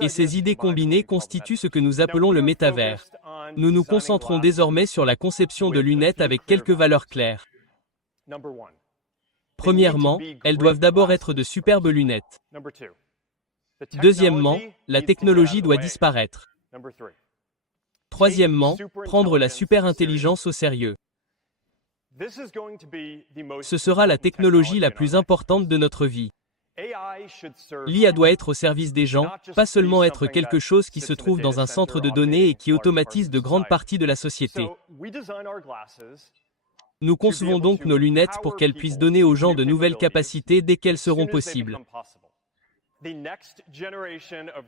Et ces idées combinées constituent ce que nous appelons le métavers. Nous nous concentrons désormais sur la conception de lunettes avec quelques valeurs claires. Premièrement, elles doivent d'abord être de superbes lunettes. Deuxièmement, la technologie doit disparaître. Troisièmement, prendre la superintelligence au sérieux. Ce sera la technologie la plus importante de notre vie. L'IA doit être au service des gens, pas seulement être quelque chose qui se trouve dans un centre de données et qui automatise de grandes parties de la société. Nous concevons donc nos lunettes pour qu'elles puissent donner aux gens de nouvelles capacités dès qu'elles seront possibles.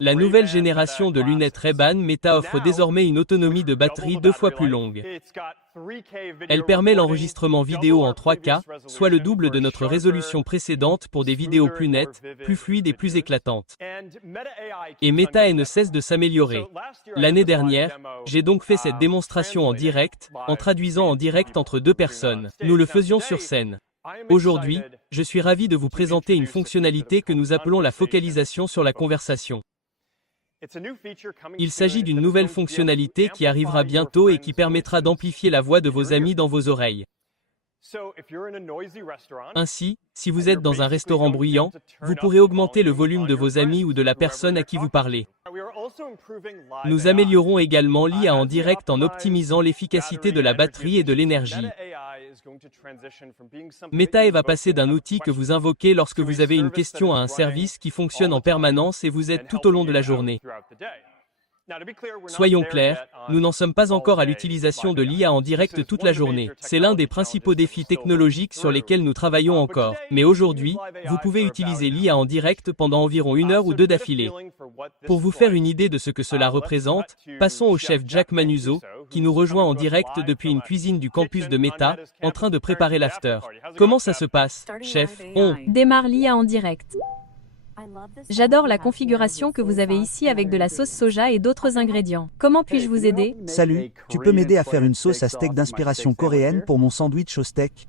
La nouvelle génération de lunettes Ray-Ban Meta offre désormais une autonomie de batterie 2 fois plus longue. Elle permet l'enregistrement vidéo en 3K, soit le double de notre résolution précédente pour des vidéos plus nettes, plus fluides et plus éclatantes. Et Meta AI ne cesse de s'améliorer. L'année dernière, j'ai donc fait cette démonstration en direct, en traduisant en direct entre deux personnes. Nous le faisions sur scène. Aujourd'hui, je suis ravi de vous présenter une fonctionnalité que nous appelons la focalisation sur la conversation. Il s'agit d'une nouvelle fonctionnalité qui arrivera bientôt et qui permettra d'amplifier la voix de vos amis dans vos oreilles. Ainsi, si vous êtes dans un restaurant bruyant, vous pourrez augmenter le volume de vos amis ou de la personne à qui vous parlez. Nous améliorons également l'IA en direct en optimisant l'efficacité de la batterie et de l'énergie. Meta AI va passer d'un outil que vous invoquez lorsque vous avez une question à un service qui fonctionne en permanence et vous aide tout au long de la journée. Soyons clairs, nous n'en sommes pas encore à l'utilisation de l'IA en direct toute la journée. C'est l'un des principaux défis technologiques sur lesquels nous travaillons encore. Mais aujourd'hui, vous pouvez utiliser l'IA en direct pendant environ 1 heure ou 2 d'affilée. Pour vous faire une idée de ce que cela représente, passons au chef Jack Manuzzo, qui nous rejoint en direct depuis une cuisine du campus de Meta, en train de préparer l'after. Comment ça se passe, chef? On démarre l'IA en direct. J'adore la configuration que vous avez ici avec de la sauce soja et d'autres ingrédients. Comment puis-je vous aider? Salut, tu peux m'aider à faire une sauce à steak d'inspiration coréenne pour mon sandwich au steak?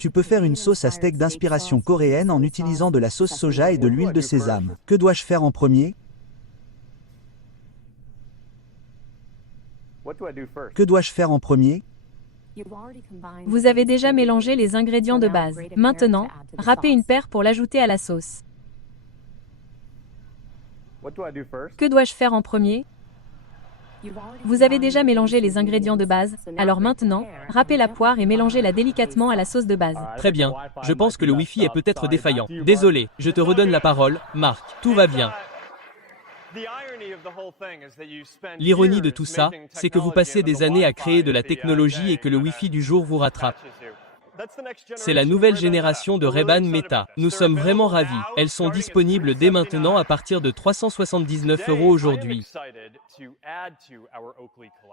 Tu peux faire une sauce à steak d'inspiration coréenne en utilisant de la sauce soja et de l'huile de sésame. Que dois-je faire en premier? Que dois-je faire en premier? Vous avez déjà mélangé les ingrédients de base. Maintenant, râpez une paire pour l'ajouter à la sauce. Que dois-je faire en premier? Vous avez déjà mélangé les ingrédients de base, alors maintenant, râpez la poire et mélangez-la délicatement à la sauce de base. Très bien, je pense que le Wi-Fi est peut-être défaillant. Désolé, je te redonne la parole, Marc. Tout va bien. L'ironie de tout ça, c'est que vous passez des années à créer de la technologie et que le Wi-Fi du jour vous rattrape. C'est la nouvelle génération de Ray-Ban Meta. Nous sommes vraiment ravis. Elles sont disponibles dès maintenant à partir de 379 € aujourd'hui.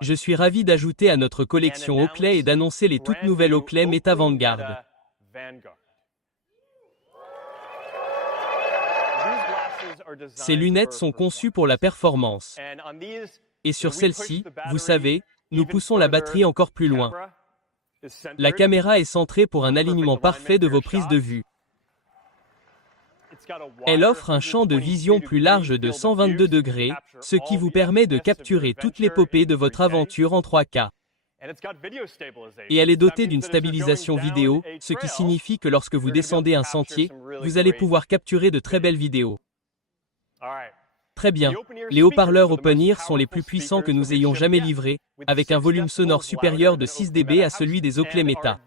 Je suis ravi d'ajouter à notre collection Oakley et d'annoncer les toutes nouvelles Oakley Meta Vanguard. Ces lunettes sont conçues pour la performance. Et sur celle-ci, vous savez, nous poussons la batterie encore plus loin. La caméra est centrée pour un alignement parfait de vos prises de vue. Elle offre un champ de vision plus large de 122 degrés, ce qui vous permet de capturer toute l'épopée de votre aventure en 3K. Et elle est dotée d'une stabilisation vidéo, ce qui signifie que lorsque vous descendez un sentier, vous allez pouvoir capturer de très belles vidéos. Très bien. Les haut-parleurs Open-Ear sont les plus puissants que nous ayons jamais livrés, avec un volume sonore supérieur de 6 dB à celui des Oakley Meta.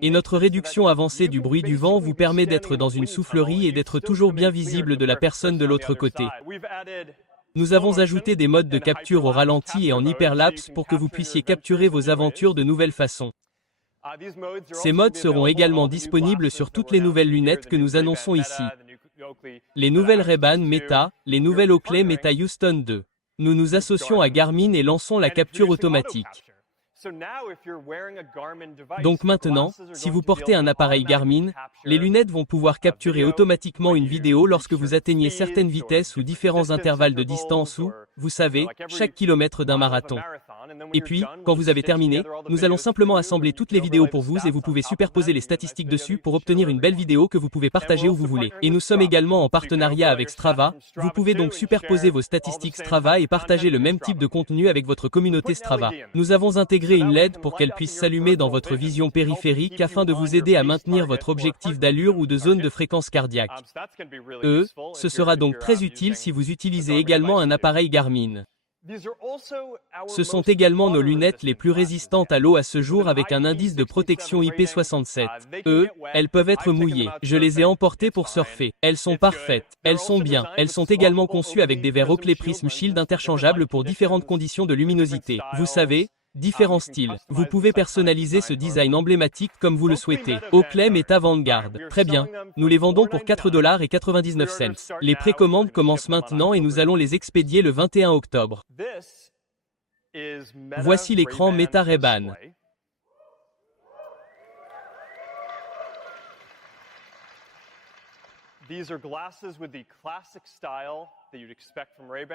Et notre réduction avancée du bruit du vent vous permet d'être dans une soufflerie et d'être toujours bien visible de la personne de l'autre côté. Nous avons ajouté des modes de capture au ralenti et en hyperlapse pour que vous puissiez capturer vos aventures de nouvelles façons. Ces modes seront également disponibles sur toutes les nouvelles lunettes que nous annonçons ici. Les nouvelles Ray-Ban Meta, les nouvelles Oakley Meta Houston 2. Nous nous associons à Garmin et lançons la capture automatique. Donc maintenant, si vous portez un appareil Garmin, les lunettes vont pouvoir capturer automatiquement une vidéo lorsque vous atteignez certaines vitesses ou différents intervalles de distance ou, vous savez, chaque kilomètre d'un marathon. Et puis, quand vous avez terminé, nous allons simplement assembler toutes les vidéos pour vous et vous pouvez superposer les statistiques dessus pour obtenir une belle vidéo que vous pouvez partager où vous voulez. Et nous sommes également en partenariat avec Strava, vous pouvez donc superposer vos statistiques Strava et partager le même type de contenu avec votre communauté Strava. Nous avons intégré une LED pour qu'elle puisse s'allumer dans votre vision périphérique afin de vous aider à maintenir votre objectif d'allure ou de zone de fréquence cardiaque. Ce sera donc très utile si vous utilisez également un appareil Garmin. Ce sont également nos lunettes les plus résistantes à l'eau à ce jour avec un indice de protection IP67. Elles peuvent être mouillées. Je les ai emportées pour surfer. Elles sont parfaites. Elles sont bien. Elles sont également conçues avec des verres Oakley Prism Shield interchangeables pour différentes conditions de luminosité. Vous savez, différents styles. Vous pouvez personnaliser ce design emblématique comme vous le souhaitez. Oakley est avant-garde. Très bien. Nous les vendons pour $4,99. Les précommandes commencent maintenant et nous allons les expédier le 21 octobre. Voici l'écran Meta Ray-Ban.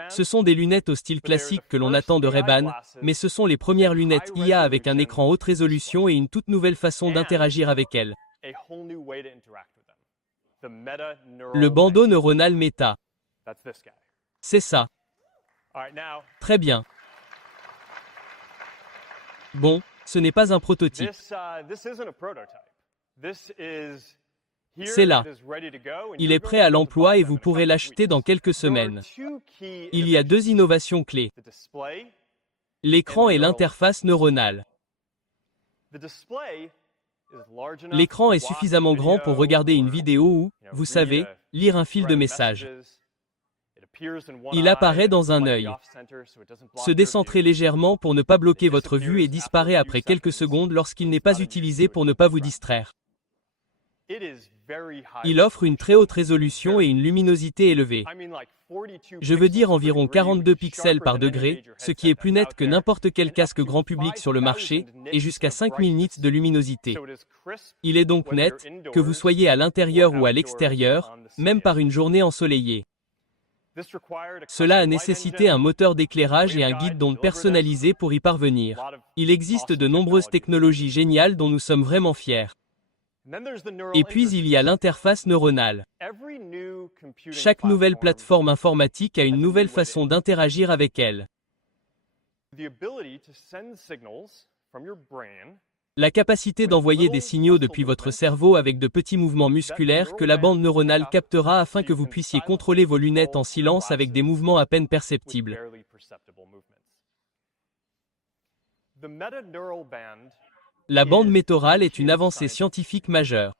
Ce sont des lunettes au style classique que l'on attend de Ray-Ban, mais ce sont les premières lunettes IA avec un écran haute résolution et une toute nouvelle façon d'interagir avec elles. Le bandeau neuronal Meta. C'est ça. Très bien. Bon, ce n'est pas un prototype. C'est là. Il est prêt à l'emploi et vous pourrez l'acheter dans quelques semaines. Il y a deux innovations clés. L'écran et l'interface neuronale. L'écran est suffisamment grand pour regarder une vidéo ou, vous savez, lire un fil de messages. Il apparaît dans un œil. Se décentrer légèrement pour ne pas bloquer votre vue et disparaît après quelques secondes lorsqu'il n'est pas utilisé pour ne pas vous distraire. Il offre une très haute résolution et une luminosité élevée. Je veux dire environ 42 pixels par degré, ce qui est plus net que n'importe quel casque grand public sur le marché, et jusqu'à 5000 nits de luminosité. Il est donc net, que vous soyez à l'intérieur ou à l'extérieur, même par une journée ensoleillée. Cela a nécessité un moteur d'éclairage et un guide d'onde personnalisé pour y parvenir. Il existe de nombreuses technologies géniales dont nous sommes vraiment fiers. Et puis il y a l'interface neuronale. Chaque nouvelle plateforme informatique a une nouvelle façon d'interagir avec elle. La capacité d'envoyer des signaux depuis votre cerveau avec de petits mouvements musculaires que la bande neuronale captera afin que vous puissiez contrôler vos lunettes en silence avec des mouvements à peine perceptibles. La bande métaurale est une avancée scientifique majeure.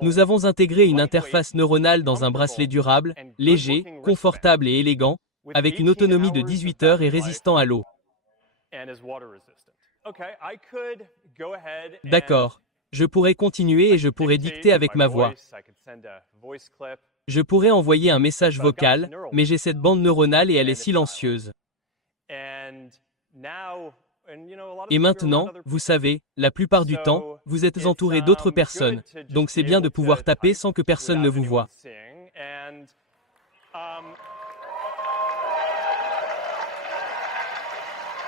Nous avons intégré une interface neuronale dans un bracelet durable, léger, confortable et élégant, avec une autonomie de 18 heures et résistant à l'eau. D'accord. Je pourrais continuer et je pourrais dicter avec ma voix. Je pourrais envoyer un message vocal, mais j'ai cette bande neuronale et elle est silencieuse. Et maintenant, vous savez, la plupart du temps, vous êtes entouré d'autres personnes, donc c'est bien de pouvoir taper sans que personne ne vous voie.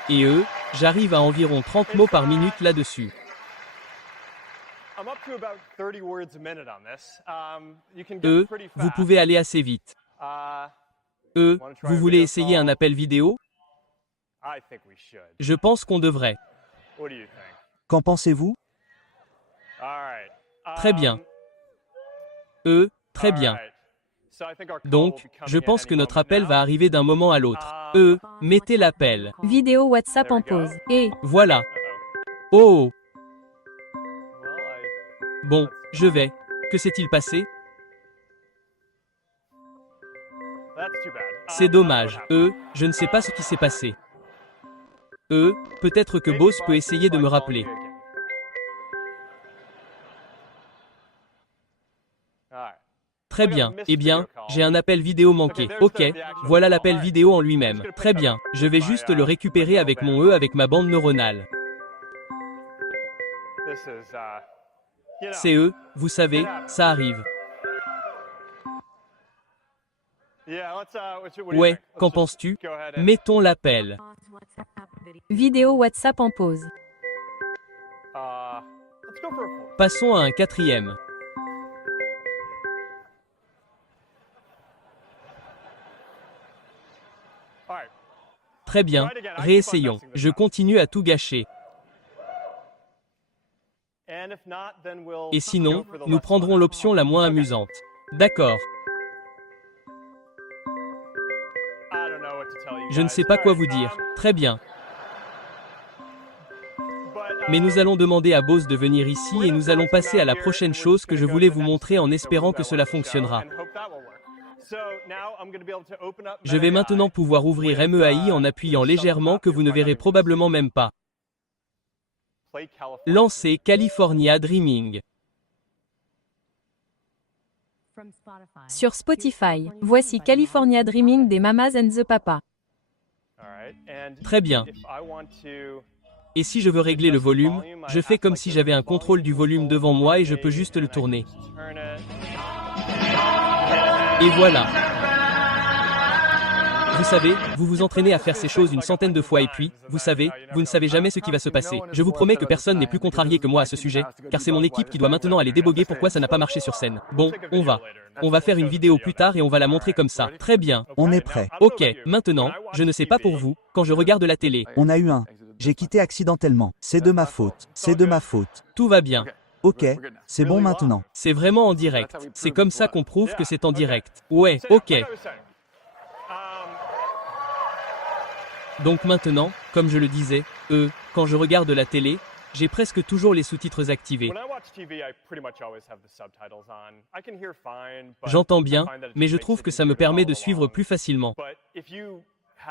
Et j'arrive à environ 30 mots par minute là-dessus. Vous pouvez aller assez vite. Vous voulez essayer un appel vidéo? Je pense qu'on devrait. Qu'en pensez-vous? Très bien. Très bien. Donc, je pense que notre appel va arriver d'un moment à l'autre. Mettez l'appel. Vidéo WhatsApp en pause. Et Voilà. Oh! Bon, je vais. Que s'est-il passé? C'est dommage. Je ne sais pas ce qui s'est passé. Peut-être que Bose peut essayer de me rappeler. Très bien. Eh bien, j'ai un appel vidéo manqué. Ok, voilà l'appel vidéo en lui-même. Très bien. Je vais juste le récupérer avec mon avec ma bande neuronale. C'est vous savez, ça arrive. Ouais, qu'en penses-tu? Mettons l'appel. Vidéo WhatsApp en pause. Passons à un quatrième. Très bien, réessayons. Je continue à tout gâcher. Et sinon, nous prendrons l'option la moins amusante. D'accord. Je ne sais pas quoi vous dire. Très bien. Mais nous allons demander à Bose de venir ici et nous allons passer à la prochaine chose que je voulais vous montrer en espérant que cela fonctionnera. Je vais maintenant pouvoir ouvrir MEAI en appuyant légèrement que vous ne verrez probablement même pas. Lancez California Dreaming. Sur Spotify, voici California Dreaming des Mamas and the Papa. Très bien. Et si je veux régler le volume, je fais comme si j'avais un contrôle du volume devant moi et je peux juste le tourner. Et voilà. Vous savez, vous vous entraînez à faire ces choses une centaine de fois et puis, vous savez, vous ne savez jamais ce qui va se passer. Je vous promets que personne n'est plus contrarié que moi à ce sujet, car c'est mon équipe qui doit maintenant aller déboguer pourquoi ça n'a pas marché sur scène. Bon, on va faire une vidéo plus tard et on va la montrer comme ça. Très bien. On est prêt. Ok, maintenant, je ne sais pas pour vous, quand je regarde la télé. On a eu un. J'ai quitté accidentellement. C'est de ma faute. C'est de ma faute. Tout va bien. Ok, c'est bon maintenant. C'est vraiment en direct. C'est comme ça qu'on prouve que c'est en direct. Ouais, ok. Donc maintenant, comme je le disais, quand je regarde la télé, j'ai presque toujours les sous-titres activés. J'entends bien, mais je trouve que ça me permet de suivre plus facilement.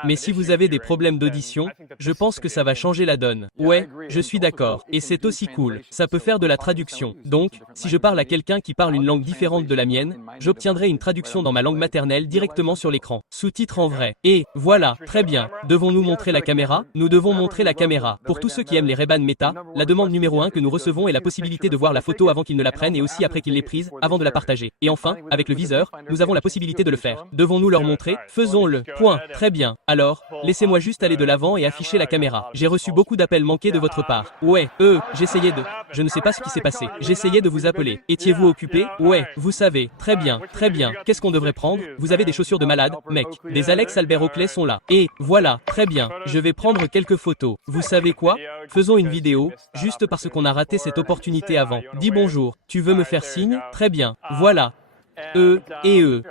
Mais si vous avez des problèmes d'audition, je pense que ça va changer la donne. Ouais, je suis d'accord. Et c'est aussi cool. Ça peut faire de la traduction. Donc, si je parle à quelqu'un qui parle une langue différente de la mienne, j'obtiendrai une traduction dans ma langue maternelle directement sur l'écran. Sous-titres en vrai. Et, voilà, très bien. Devons-nous montrer la caméra? Nous devons montrer la caméra. Pour tous ceux qui aiment les Ray-Ban Meta, la demande numéro 1 que nous recevons est la possibilité de voir la photo avant qu'ils ne la prennent et aussi après qu'ils l'aient prise, avant de la partager. Et enfin, avec le viseur, nous avons la possibilité de le faire. Devons-nous leur montrer? Faisons-le. Point. Très bien. Alors, laissez-moi juste aller de l'avant et afficher la caméra. J'ai reçu beaucoup d'appels manqués de votre part. Ouais, j'essayais de... Je ne sais pas ce qui s'est passé. J'essayais de vous appeler. Étiez-vous occupé? Ouais, vous savez. Très bien, très bien. Qu'est-ce qu'on devrait prendre? Vous avez des chaussures de malade, mec. Des Alex Albert Oakley sont là. Et, voilà, très bien. Je vais prendre quelques photos. Vous savez quoi? Faisons une vidéo, juste parce qu'on a raté cette opportunité avant. Dis bonjour. Tu veux me faire signe? Très bien. Voilà.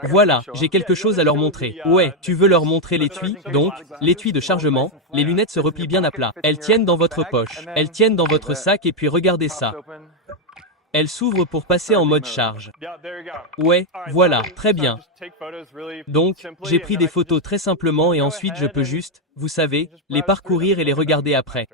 Voilà, j'ai quelque chose à leur montrer. Ouais, tu veux leur montrer l'étui? Donc, l'étui de chargement, les lunettes se replient bien à plat. Elles tiennent dans votre poche. Elles tiennent dans votre sac et puis regardez ça. Elles s'ouvrent pour passer en mode charge. Ouais, voilà, très bien. Donc, j'ai pris des photos très simplement et ensuite je peux juste, vous savez, les parcourir et les regarder après.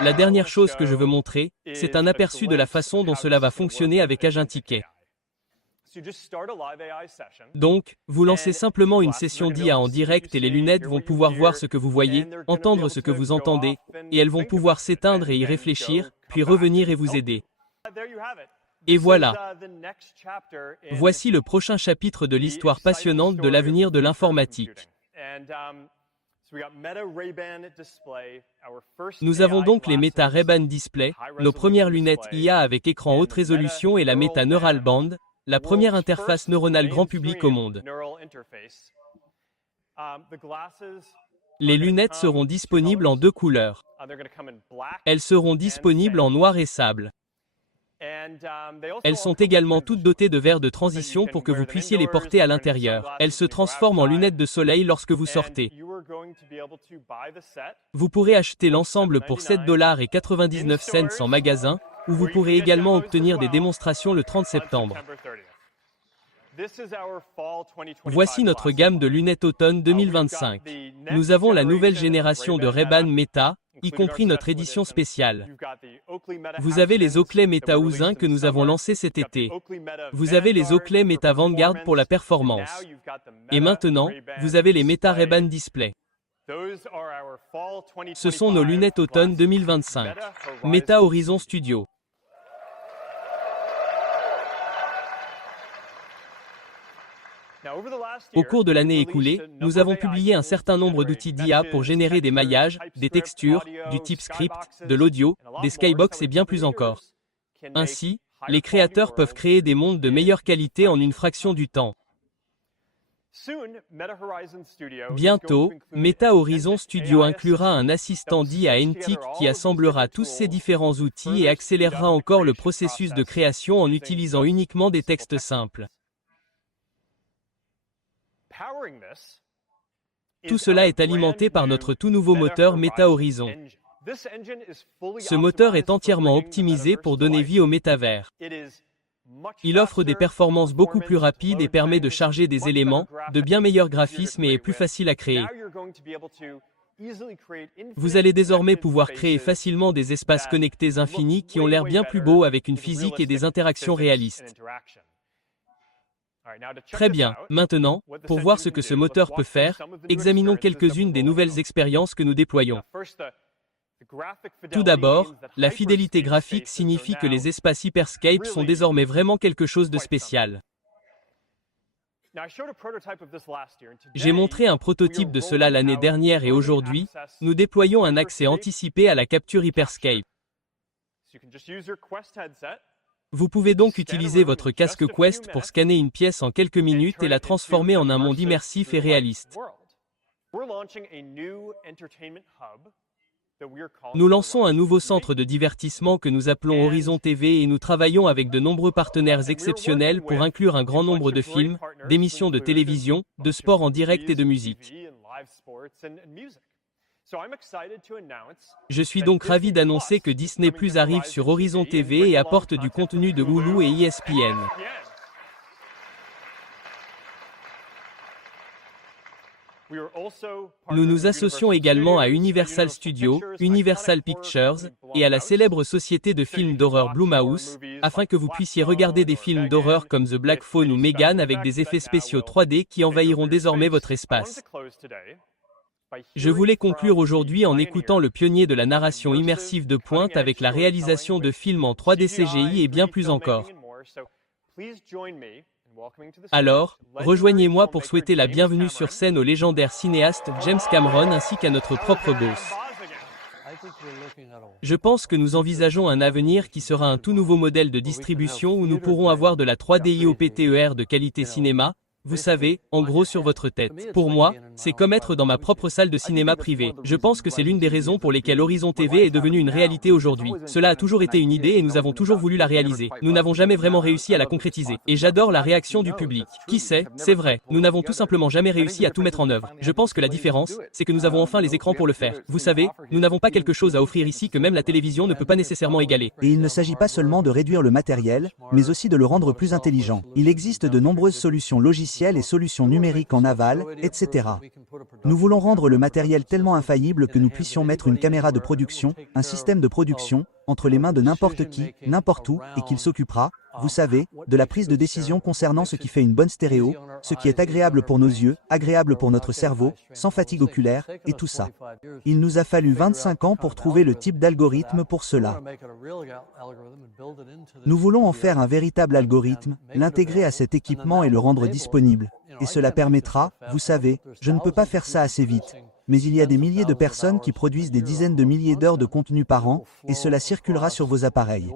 La dernière chose que je veux montrer, c'est un aperçu de la façon dont cela va fonctionner avec Agent Ticket. Donc, vous lancez simplement une session d'IA en direct et les lunettes vont pouvoir voir ce que vous voyez, entendre ce que vous entendez, et elles vont pouvoir s'éteindre et y réfléchir, puis revenir et vous aider. Et voilà. Voici le prochain chapitre de l'histoire passionnante de l'avenir de l'informatique. Nous avons donc les Meta Ray-Ban Display, nos premières lunettes IA avec écran haute résolution et la Meta Neural Band, la première interface neuronale grand public au monde. Les lunettes seront disponibles en deux couleurs. Elles seront disponibles en noir et sable. Elles sont également toutes dotées de verres de transition pour que vous puissiez les porter à l'intérieur. Elles se transforment en lunettes de soleil lorsque vous sortez. Vous pourrez acheter l'ensemble pour $7,99 en magasin, ou vous pourrez également obtenir des démonstrations le 30 septembre. Voici notre gamme de lunettes automne 2025. Nous avons la nouvelle génération de Ray-Ban Meta, y compris notre édition spéciale. Vous avez les Oakley Meta Ousin que nous avons lancés cet été. Vous avez les Oakley Meta Vanguard pour la performance. Et maintenant, vous avez les Meta Ray-Ban Display. Ce sont nos lunettes automne 2025. Meta Horizon Studio. Au cours de l'année écoulée, nous avons publié un certain nombre d'outils d'IA pour générer des maillages, des textures, du type script, de l'audio, des skybox et bien plus encore. Ainsi, les créateurs peuvent créer des mondes de meilleure qualité en une fraction du temps. Bientôt, Meta Horizon Studio inclura un assistant d'IA NTIC qui assemblera tous ces différents outils et accélérera encore le processus de création en utilisant uniquement des textes simples. Tout cela est alimenté par notre tout nouveau moteur Meta Horizon. Ce moteur est entièrement optimisé pour donner vie au métavers. Il offre des performances beaucoup plus rapides et permet de charger des éléments, de bien meilleurs graphismes et est plus facile à créer. Vous allez désormais pouvoir créer facilement des espaces connectés infinis qui ont l'air bien plus beaux avec une physique et des interactions réalistes. Très bien, maintenant, pour voir ce que ce moteur peut faire, examinons quelques-unes des nouvelles expériences que nous déployons. Tout d'abord, la fidélité graphique signifie que les espaces Hyperscape sont désormais vraiment quelque chose de spécial. J'ai montré un prototype de cela l'année dernière et aujourd'hui, nous déployons un accès anticipé à la capture Hyperscape. Vous pouvez donc utiliser votre casque Quest pour scanner une pièce en quelques minutes et la transformer en un monde immersif et réaliste. Nous lançons un nouveau centre de divertissement que nous appelons Horizon TV et nous travaillons avec de nombreux partenaires exceptionnels pour inclure un grand nombre de films, d'émissions de télévision, de sport en direct et de musique. Je suis donc ravi d'annoncer que Disney+ arrive sur Horizon TV et apporte du contenu de Hulu et ESPN. Nous nous associons également à Universal Studios, Universal Pictures, et à la célèbre société de films d'horreur Blumhouse, afin que vous puissiez regarder des films d'horreur comme The Black Phone ou Megan avec des effets spéciaux 3D qui envahiront désormais votre espace. Je voulais conclure aujourd'hui en écoutant le pionnier de la narration immersive de pointe avec la réalisation de films en 3D CGI et bien plus encore. Alors, rejoignez-moi pour souhaiter la bienvenue sur scène au légendaire cinéaste James Cameron ainsi qu'à notre propre boss. Je pense que nous envisageons un avenir qui sera un tout nouveau modèle de distribution où nous pourrons avoir de la 3D IOPTER de qualité cinéma, vous savez, en gros sur votre tête. Pour moi, c'est comme être dans ma propre salle de cinéma privée. Je pense que c'est l'une des raisons pour lesquelles Horizon TV est devenue une réalité aujourd'hui. Cela a toujours été une idée et nous avons toujours voulu la réaliser. Nous n'avons jamais vraiment réussi à la concrétiser. Et j'adore la réaction du public. Qui sait, c'est vrai, nous n'avons tout simplement jamais réussi à tout mettre en œuvre. Je pense que la différence, c'est que nous avons enfin les écrans pour le faire. Vous savez, nous n'avons pas quelque chose à offrir ici que même la télévision ne peut pas nécessairement égaler. Et il ne s'agit pas seulement de réduire le matériel, mais aussi de le rendre plus intelligent. Il existe de nombreuses solutions logicielles et solutions numériques en aval, etc. Nous voulons rendre le matériel tellement infaillible que nous puissions mettre une caméra de production, un système de production, entre les mains de n'importe qui, n'importe où, et qu'il s'occupera, vous savez, de la prise de décision concernant ce qui fait une bonne stéréo, ce qui est agréable pour nos yeux, agréable pour notre cerveau, sans fatigue oculaire, et tout ça. Il nous a fallu 25 ans pour trouver le type d'algorithme pour cela. Nous voulons en faire un véritable algorithme, l'intégrer à cet équipement et le rendre disponible. Et cela permettra, vous savez, je ne peux pas faire ça assez vite. Mais il y a des milliers de personnes qui produisent des dizaines de milliers d'heures de contenu par an, et cela circulera sur vos appareils.